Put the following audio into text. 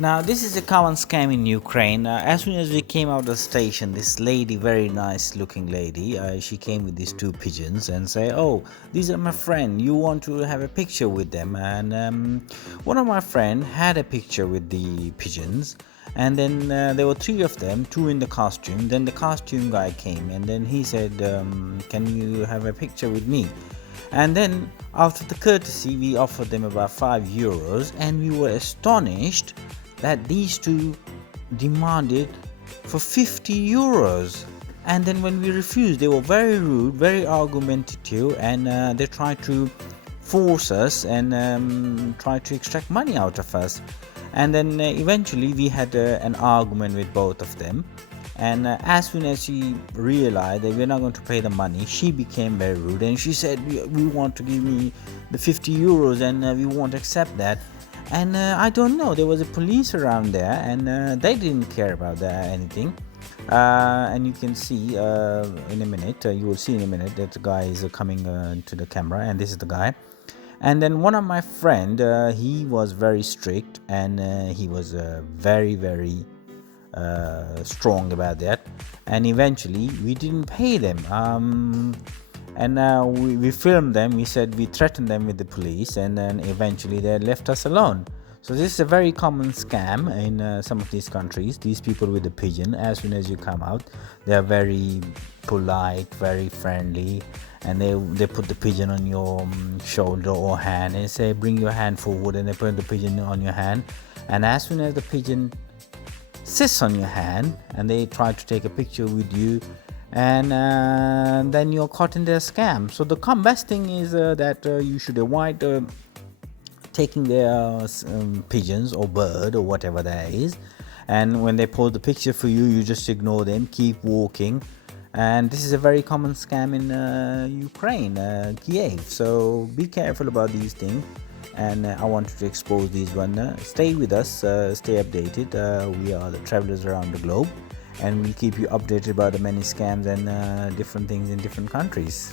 Now, this is a common scam in Ukraine. As soon as we came out of the station, this lady, very nice looking lady, she came with these two pigeons and say, "Oh, these are my friend. You want to have a picture with them?" And one of my friend had a picture with the pigeons, and then there were three of them, two in the costume. Then the costume guy came, and then he said, "Can you have a picture with me?" And then, after the courtesy, we offered them about €5, and we were astonished that these two demanded for €50. And then, when we refused, they were very rude, very argumentative, and they tried to force us and try to extract money out of us. And then eventually we had an argument with both of them, and as soon as she realized that we're not going to pay the money, she became very rude and she said, we want to give me the €50 and we won't accept that. And I don't know, there was a police around there, and they didn't care about anything. And you can see in a minute, you will see in a minute that the guy is coming to the camera, and this is the guy. And then one of my friend, he was very strict, and he was very strong about that. And eventually we didn't pay them, and we filmed them. We said we threatened them with the police, and then eventually they left us alone. So this is a very common scam in some of these countries. These people with the pigeon, as soon as you come out, they are very polite, very friendly, and they put the pigeon on your shoulder or hand and say, bring your hand forward, and they put the pigeon on your hand. And as soon as the pigeon sits on your hand, and they try to take a picture with you, and then you're caught in their scam. So the best thing is that you should avoid taking their pigeons or bird or whatever that is. And when they pose the picture for you, you just ignore them, keep walking. And this is a very common scam in Ukraine, Kiev. So be careful about these things. And I wanted to expose these one. Stay with us, stay updated. We are the travelers around the globe, and we'll keep you updated about the many scams and different things in different countries.